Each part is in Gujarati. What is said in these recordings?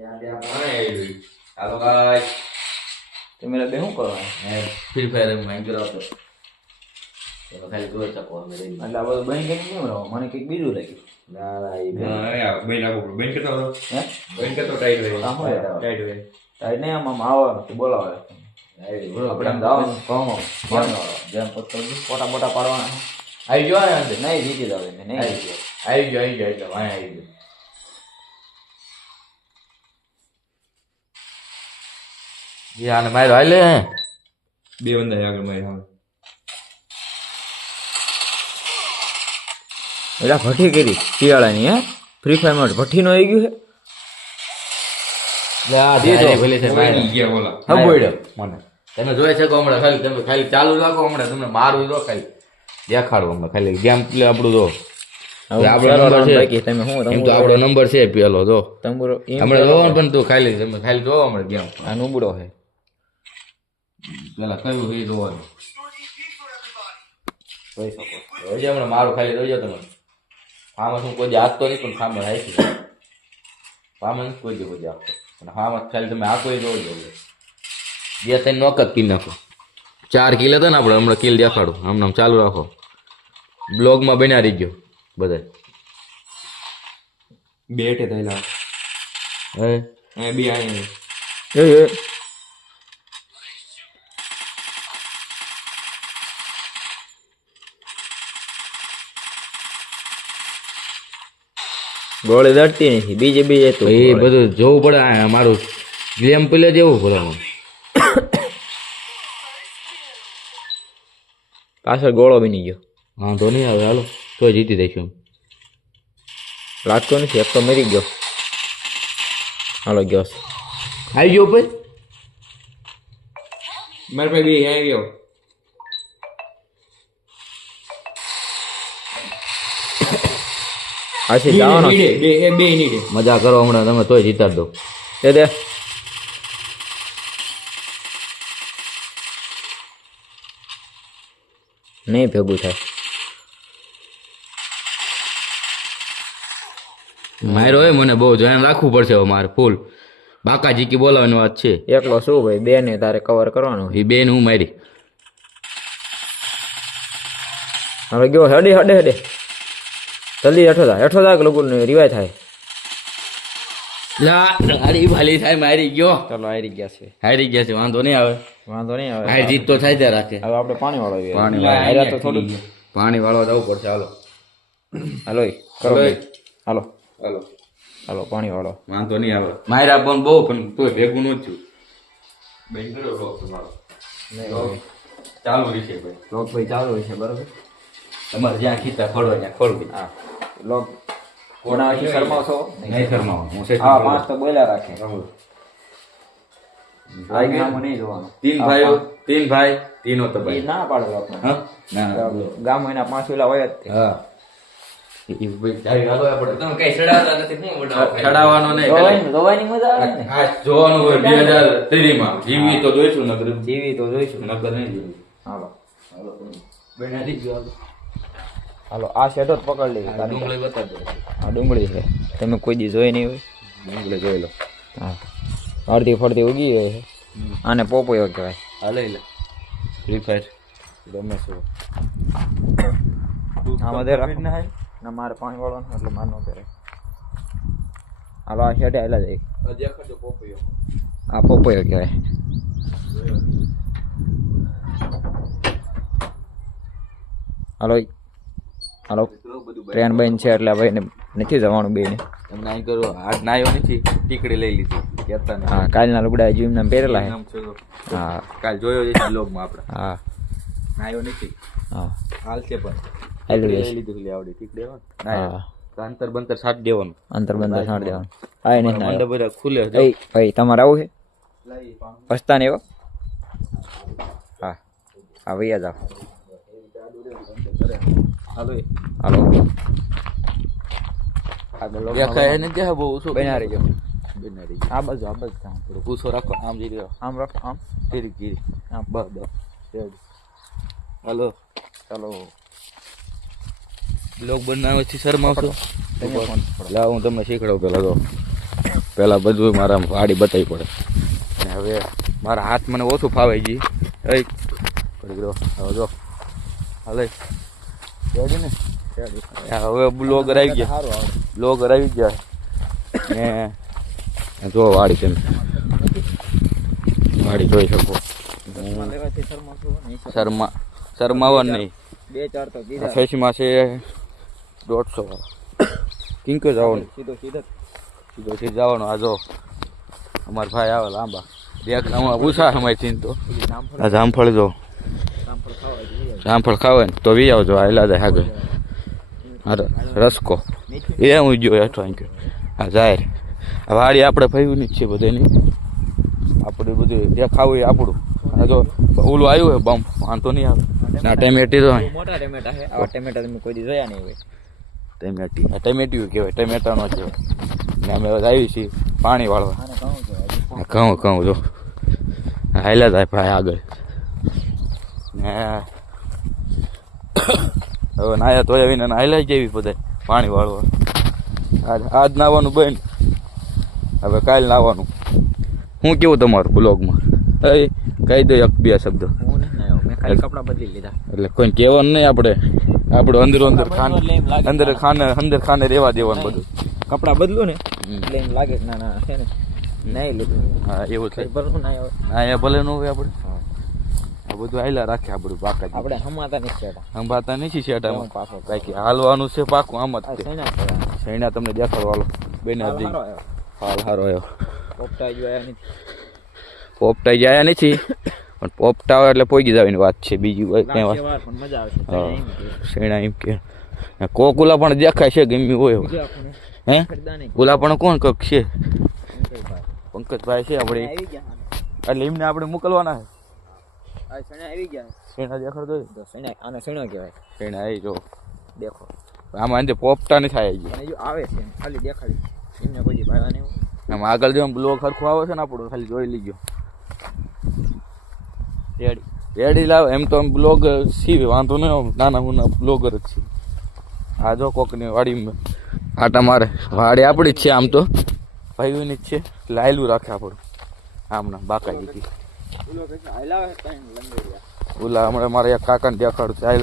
હાલો ગાઈસ તમે બે શું કરો ફ્રી ફાયર માં કરો તો ખાલી જોઈ શકો અમે એટલે આ બધું બંધ કરીને કેમ રહો મને કંઈક બીજું લાગ્યું ના ના એ બેન આપો બેન કેતો હે બેન કેતો ટાઈટ હોય આ શું યાર ટાઈટ હોય ટાઈટ નહીં આમ આવવાનું બોલાવે આપણે આમ જવાનું કહો જેમ ફોટા બોટા પાડવાના આવી ગયો ને અંદર નહીં જીતી જાવ નહીં આવી ગયો આવી ગયો યાર ને મારો હાલે બે બંદા આગળ મારી હા એટલે ભઠ્ઠી કરી શિયાળાની હે ફ્રી ફાયરમાં ભઠ્ઠીનો આવી ગયું છે ભલે છે મારી ગયા ઓલા હા બોલ્યો મને તમે જોઈ શકો હમણાં ખાલી તમે ખાલી ચાલુ રાખો હમણાં તમને મારું દો ખાલી દેખાડો હમણાં ખાલી ગેમ પ્લે આપણું દો આપણો નંબર છે તમે શું એમ તો આપણો નંબર છે પેલો જો તંબુરો હમણાં જોવો ને પણ તું ખાલી તમે ખાલી જોવો હમણાં ગેમ આ નુબડો છે પેલા કયું એ જોવાનું જોઈ શકો જોઈજો હમણાં મારું ખાલી જોઈજો તમે ફાર્મસ હું કોઈ આપતો નહીં પણ ફાર્મસ આવી છે ફાર્મસ કોઈ આપતો અને ફાર્મસ ખાલી તમે આખો જોજો બે ત્રણ નોક જ કિલ નાખો 4 કિલ હતા ને આપણે હમણાં કિલ દેખાડું હમણાં ચાલુ રાખો બ્લોગમાં બન્યા રહી ગયો બધા બે હેઠે થયેલા હે બે આયા એ ગોળી દડતી નથી બીજે તો એ બધું જોવું પડે આ મારું ગેમ પ્લે જેવું પડે પાછળ ગોળો બની ગયો વાંધો નહીં આવે હાલો તો જીતી દઈશું લાગતો નથી એક તો મરી ગયો હાલો ગયો આવી ગયો ભાઈ મારા પાસે બે આવી ગયો આશી જવાનો બે નીડે મજા કરો હમણાં તમે તોય જીતાડ દો દે નહીં ભેગું થાય મારો હોય મને બહુ ધ્યાન રાખવું પડશે હવે મારે ફૂલ બાકા જીકી બોલાવાની વાત છે એકલો શું ભાઈ બે ને તારે કવર કરવાનું એ બેન હું મારી હવે ગયો હડે જલ્દી હેઠો થાય કે લોકો રિવાય થાય હારી ભાલી થાય મારી ગયો ચાલો હારી ગયા છે વાંધો નહીં આવે વાંધો નહીં આવે હાર જીત તો થાય ત્યાં રાખે હવે આપણે પાણી વાળો પાણી તો થોડું પાણી વાળવા જવું પડશે હાલો હાલો કરો હાલો. હાલો હાલો હાલો પાણી વાળો વાંધો નહીં આવે મારા પણ બહુ પણ તોય ભેગું ન થયું બેન કર્યો રોક તમારો ચાલુ રહેશે ભાઈ લોક ભાઈ ચાલુ હોય છે બરોબર તમારે જ્યાં ખીચા ખોડવા ત્યાં ખોલવી હા લોક કોના થી શરમાવશો નહીં શરમાવો હું હા 5 તો બોલ્યા રાખે આવી ગયા ગામ નહીં જોવાનું તીન ભાઈ તીનો તો એ ભાઈ ના પાડો આપણે હા ના ના ગામ એના 5 ઓલા હોય જ તે. હા તમે કઈ ચડાવતા નથી ચડાવવાનો નહીં જોવાની મજા આવે ને આ જોવાનું હોય 2023 માં જીવી તો જોઈશું નગર જીવી તો જોઈશું નગર નહીં જીવી હાલો બેનાથી ગયો હાલો આ શેડો જ પકડ લઈ ડુંગળી બતાવજો આ ડુંગળી છે તમે કોઈ દી જોઈ નહીં હોય ડુંગળી જોઈ લો હા અડધી ફરતી ઉગી ગઈ છે આને પોપોયો કહેવાય હા લઈ લે ફ્રી ફાયર ગમે શું આમાં દે રાખ ના મારે પાણી વાળવાનું એટલે માર ન કરે હાલો આ શેડે આયલા જાય દેખાડજો પોપૈયો આ પોપોયો કહેવાય હાલો હાલો ટ્રેન બંધ છે એટલે ભાઈને નથી જવાનું બેને તમને અહીં કરો આજ નાયો નથી ટીકડી લઈ લીધી કહેતા ને હા કાલના લુગડા જીમ નામ પહેરેલા છે નામ છે તો. હા કાલ જોયો છે લોગમાં આપણે હા નાયો નથી હા હાલ છે પણ હાલ્યું લઈ છે. લીધું લે આવડી ટીકડી આવે ને હા નાયો અંતર બંતર સાટ દેવાનું અંતર બંદર છાંટ દેવાનું હા નહીં મંડપ બધા ખુલે જો. એ ભાઈ તમારે આવું છે પસ્તા ને એવો હા હા ભૈયા જાઓ હાલો એ. હાલો આગળ લોકો દેખાય ને દેખા બહુ ઓછો બના રહેજો બનારી આ બાજુ થોડું પૂછો રાખો આમ જઈ રહ્યો આમ રાખો આમ ધીરે ધીરે આમ બસ બસ રેડી હાલો ચાલો બ્લોગ બનાવવાથી શરમાવશો તમે ફોન લાવ હું તમને શીખડાવું પેલા તો પહેલાં બધું મારા વાડી બતાવી પડે અને હવે મારા હાથ મને ઓછું ફાવે છે એ પડી ગયો હવે જો હાલે રેડી ને હવે બ્લોગર આવી ગયા બ્લોગર આવી ગયા ને જો વાડી તમે વાડી જોઈ શકો શરમાવા નહીં 2-4 તો દીધા ફેસમાં છે 150 કિંક જવાનું સીધો જવાનું આ જો અમારા ભાઈ આવે લાંબા દેખ અમારા પૂછા અમારી ચિંતો આ જામફળ જો જામફળ ખાવે ને તો વી આવજો હાલા જાય આગળ રસકો એ હું ગયો હેઠો અહીં ગયો આ જાહેર આ વાડી આપણે ફર્યું જ છે બધાની આપણે બધું જે ખાવું આપણું આ જો ઓલું આવ્યું હોય બમ્પ વાંધો નહીં આવે ના ટમેટી તો મોટા ટમેટા છે આવા ટમેટા તમે કોઈ દી જોયા નહીં હોય ટમેટી આ ટમેટિયું કહેવાય ટમેટાનો કહેવાય ને અમે આવી છીએ પાણી વાળવા કહું જો હાલ્યા જાય ભાઈ આગળ ને હવે નાયા તો આવીને હાલ્યા જેવી બધા પાણી વાળવા આજ નાવાનું બન હવે કાલ નાવાનું શું કેવું તમારું બ્લોગમાં એ કહી દો એક બે શબ્દ ખાલી કપડા બદલી લીધા એટલે કોઈ કહેવાનું નહીં આપણે આપણું અંદર ખાને રહેવા દેવાનું બધું કપડા બદલું ને એટલે એમ લાગે કે ના છે ને નહીં લીધું હા એવું થાય ભરવું ના આવે હા એ ભલે ન હોય આપણે આ બધું હાલ્યા રાખે આપણું પાકા આપણે હમાતા નહીં શેટા સંભાતા નથી શેટામાં પાછો કાંઈ હાલવાનું છે પાકું આમ જ તે સૈના સૈણા તમને દેખાડવાલો બેને જ હાલ સારો આવ્યો પોપટા જોયા નથી પોપટાઈ જાય નથી પણ પોપટા આવે એટલે પોગી જવાની વાત છે બીજી કઈ વાત પણ મજા આવશે સૈણા એમ કે કોકુલા પણ દેખાય છે ગમ્યું હોય હે ગુલા પણ કોણ કક છે પંકજભાઈ છે આપણે એટલે એમને આપણે મોકલવાના છે આવી ગયા સૈણા દેખાડતો આને સૈણો કહેવાય સૈણા આવી જો દેખો આમાં અંદર પોપટા નહીં થાય અને જો આવે છે ખાલી દેખાડી એમને કોઈ ભાડા નહીં આમાં આગળ જો બ્લોગ સરખું આવે છે ને આપણું ખાલી જોઈ લીજો રેડી લાવે એમ તો બ્લોગ સીવે વાંધો નહીં નાના મુના બ્લોગર જ છે આ જો કોકની વાડીમાં આટા મારે વાડી આપણી જ છે આમ તો ભાઈઓની જ છે લાયલું રાખે આપણું આમના બાકાજી ઓલા હમણાં મારે એક કાકાને દેખાડું ચાલ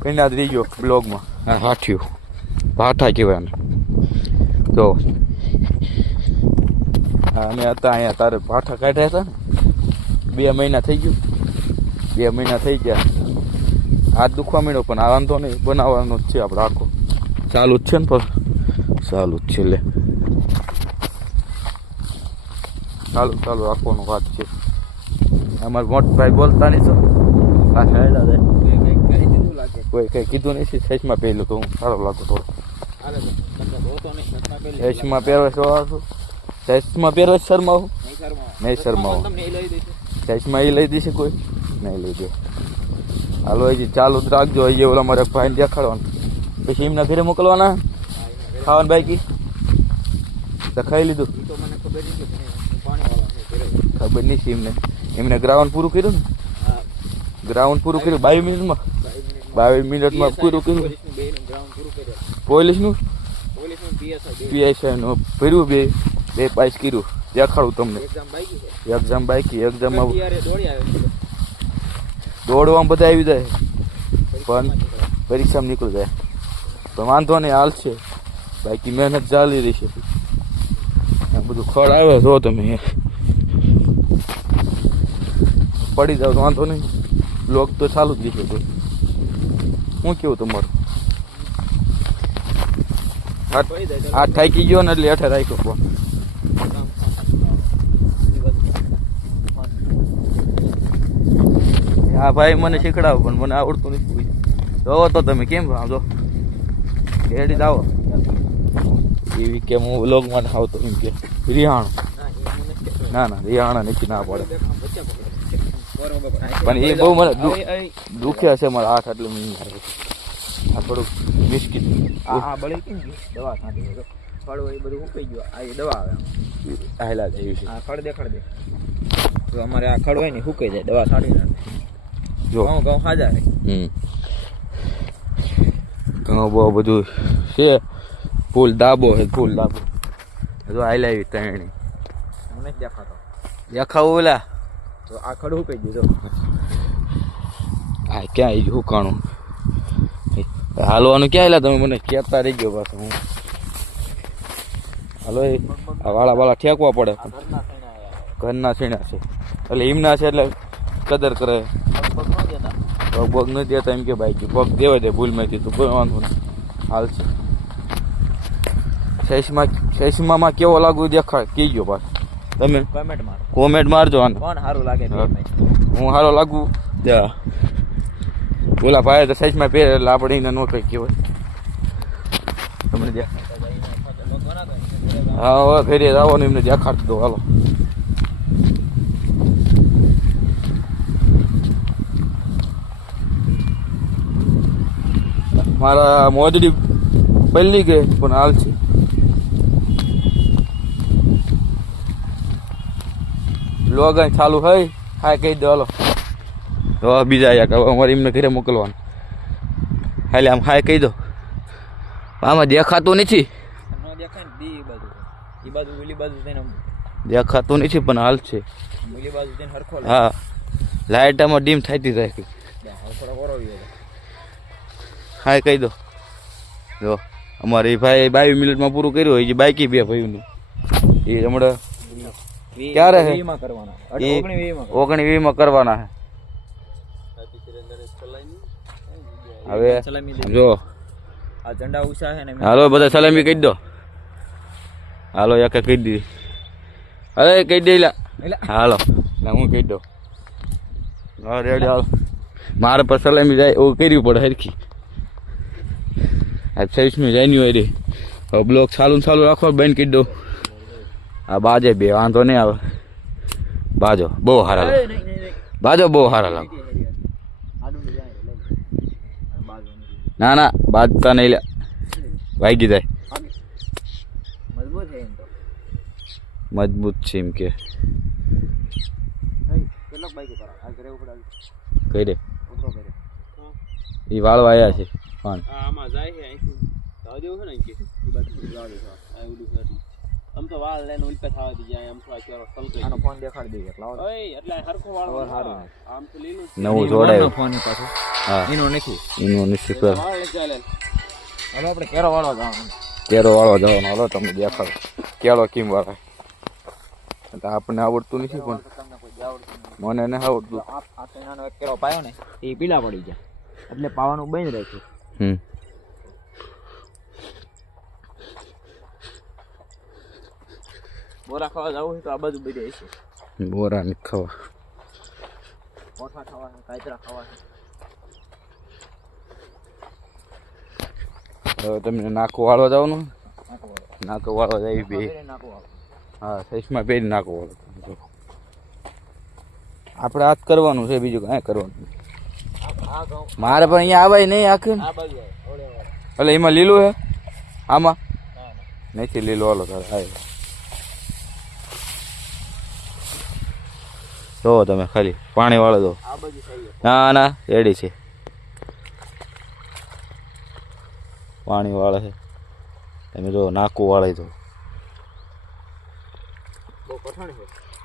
પહેલા જ રહી ગયો બ્લોગમાં હા હાઠ્યું ભાઠા કહેવાય ને તો અમે હતા અહીંયા તારે ભાઠા કાઢ્યા હતા ને 2 મહિના થઈ ગયું 2 મહિના થઈ ગયા હાથ દુખવા માંડ્યો પણ આ વાંધો નહીં બનાવવાનો જ છે આપણે આખો ચાલુ જ છે ને પણ ચાલુ જ છે લે ચાલુ રાખવાનું વાત છે અમારા મોટા ભાઈ બોલતા નહીં તો પાછા હેલા જાય કોઈ કંઈ કીધું નહીં સાઈઝમાં પહેલું તો હું સારો લાગતો થોડો સાઈઝમાં પહેરવા છો સાઈઝમાં પહેરવા શરમાવું નહીં શરમાવું સાઈઝમાં એ લઈ દેશે કોઈ નહીં લઈ દે હાલો હજી ચાલુ જ રાખજો હજી ઓલા મારે ભાઈને દેખાડવાનું પછી એમના ઘરે મોકલવાના ખાવાનું બાકી તો ખાઈ લીધું ખબર નહીં એમને ગ્રાઉન્ડ પૂરું કર્યું ને ગ્રાઉન્ડ પૂરું કર્યું 22 મિનિટમાં પૂરું કર્યું પોલીસનું પીએસઆઈનું ભર્યું બે પાસ કર્યું દેખાડું તમને એક્ઝામ બાકી એક્ઝામમાં દોડવામાં બધા આવી જાય પણ પરીક્ષામાં નીકળી જાય પણ વાંધો નહીં હાલ છે બાકી મહેનત ચાલી રહી છે આ બધું ખડ આવે જો તમે પડી જાવ તો વાંધો નહીં બ્લોગ તો ચાલુ જ દીધો શું કેવું તમારું આ થાકી ગયો ને એટલે હેઠે રાખ્યો ફોન હા ભાઈ મને શીખડાવો પણ મને આવડતું નથી જોવો તો તમે કેમ જો રેડી જાઓ એવી કેમ હું વ્લોગમાં આવતો એમ કે રિહાણું ના રિહાણા નથી ના પડે પણ એ બહુ મને દુખ્યા છે મારા હાથ એટલે મેં આ થોડુંક બિસ્કીટ આ બળી કેમ દવા છાંટી ફળ એ બધું ઉકાઈ ગયું આ દવા આવે હાલા જેવી છે આ ખડ દેખાડ દે તો અમારે આ ખડ હોય ને સુકાઈ જાય દવા છાંટી નાખે જો ઘઉં હાજા રે ઘઉં બહુ બધું છે ફૂલ દાબો હજુ હાલ આવી ત્રણેય મને જ દેખાતો દેખાવું ઓલા તો આ ખડું કહી દીધું આ ક્યાં આવી ગયું હુકાણું હાલવાનું ક્યાં આવેલા તમે મને કહેતા રહી ગયો પાછું હું હાલો આ વાળા ઠેકવા પડે ઘરના છીણા છે એટલે એમના છે એટલે કદર કરે પગ નથી દેતા એમ કે ભાઈ પગ દેવા દે ભૂલમાંથી તો કોઈ વાંધો નહીં હાલ છે શેષમાં કેવો લાગુ દેખાડ કહેજો પાછું તમે કોમેન્ટ મારજો આને કોણ સારું લાગે હું સારો લાગુ ઓલા ભાઈ તો સાઈઝમાં પહેરે એટલે આપણે એને ન કંઈ કહેવાય તમને હા હવે ઘરે આવવાનું એમને દેખાડતો દો હાલો મારા મોજડી પલ્લી ગઈ પણ હાલ છે લોગન ચાલુ હોય હા કહી દો હાલો તો બીજા આવ્યા અમારે એમને ઘરે મોકલવાનું હાલે આમ હાય કહી દો આમાં દેખાતું નથી દેખાતું નથી પણ હાલ છે હા લાઇટ આમાં ડીમ થતી જાય હાય કહી દો જો અમારે એ ભાઈ 22 મિનિટમાં પૂરું કર્યું હોય છે બાકી બે ભાઈનું એ હમણાં ક્યારે હે 19-20 કરવાના હે હવે જો આ ઝંડા ઉષા છે ને હાલો બધા સલામી કહી દો હાલો એક કહી દીધી અરે કહી દે હાલો હું કહી દઉં રેડી હાલો મારે પર સલામી જાય એવું કર્યું પડે હરખી આ 26મી જાન્યુઆરી હવે બ્લોક ચાલુ રાખો બંધ કરી દઉં આ બાજે બે વાંધો નહીં આવે બાજો બહુ સારા લાગે બાજો બહુ સારા લાગે ના બાજતા નહીં લે વાગી જાય મજબૂત છે એમ કે કઈ દે એ વાળવા આવ્યા છે પણ આમ તો વાળ લઈને ઉલપે થવા દીધી આમ તો આનો ફોન દેખાડી દઈએ એટલે હરખો વાળ સારું આમ તો લીલું નવું જોડાયો ફોન પાછો હા એનો નથી કર ચાલે હાલો આપણે કેરો વાળવા જવાનું હાલો તમને દેખાડો કેળો કેમ વાળા એટલે આપણને આવડતું નથી પણ મને ન આવડતું આ નાનો એક કેરો પાયો ને એ પીલા પડી ગયા એટલે પાવાનું બંધ રાખ્યું બોરા ખાવા જવું તો આ બધું બધે છે બોરા ને ખાવા મોઠા ખાવા કાચરા ખાવા હવે તમને નાકો વાળવા જવાનું નાકો વાળવા જાય બે હા સઈસમાં પહેરી નાકો વાળો આપણે આ જ કરવાનું છે બીજું કાંઈ કરવાનું મારે પણ અહીંયા આવાય નહીં આખું એટલે એમાં લીલું હે આમાં નથી લીલું હાલો તારે આવે જો તમે ખાલી પાણી વાળો દો ના રેડી છે પાણી વાળે છે તમે જો નાકું વાળી દો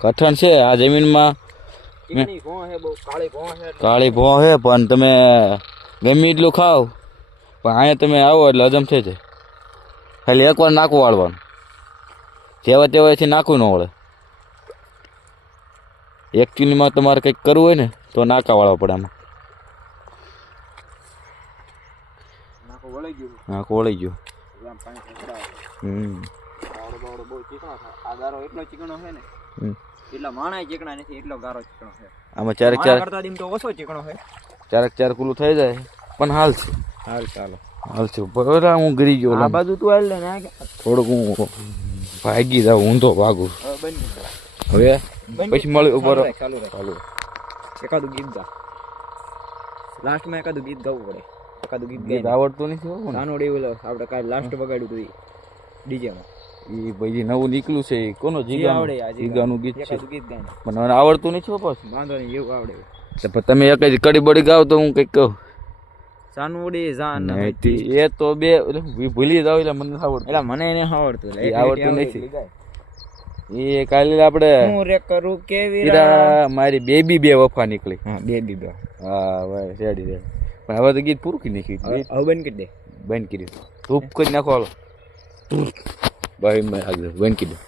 કઠણ છે આ જમીનમાં કાળી ભોં છે પણ તમે ગમે એટલું ખાવ પણ અહીંયા તમે આવો એટલે હજમ થઈ જાય ખાલી એકવાર નાકું વાળવાનું જેવા તેવાથી નાકું ન વળે એકચ્યુઅલીમાં તમારે કંઈક કરવું હોય ને તો નાકા વાળવા પડે આમાં નાકું વળી ગયું આમાં ચાર કુલું થઈ જાય પણ હાલ છે હાલ છે બરાબર હું ગરી ગયો આ બાજુ તું હાલ ને થોડુંક હું ભાગી જાઉં ઊંધો ભાગું હવે પછી મળ્યું ઉપર ચાલુ એકાદું ગીત ગા લાસ્ટમાં એકાદું ગીત ગાવું પડે એકાદું ગીત આવડતું નથી નાનો ડેવલો આપણે કાલે લાસ્ટ બગાડ્યું હતું ડીજેમાં એ ભાઈ નવું નીકળ્યું છે કોનો જીગાનું ગીત છે ગીત ગાય પણ મને આવડતું નથી પાછું વાંધો નહીં એવું આવડે તમે એક જ કડી બડી ગાવ તો હું કંઈક કહું સાનુડી જાન એ તો બે ભૂલી જાવ એટલે મને આવડતું એટલે મને એને આવડતું એ આવડતું નથી એ કાલે આપણે હું રે કરું કેવી હીરા મારી બેબી બે વફા નીકળી હા બેબી બે હા ભાઈ રેડી રેડી પણ હવે તો ગીત પૂરું કરી નાખ્યું હવે બંધ કરી દે બંધ કરી ધૂપ કરી નાખો હાલો ભાઈ બંધ કરી દો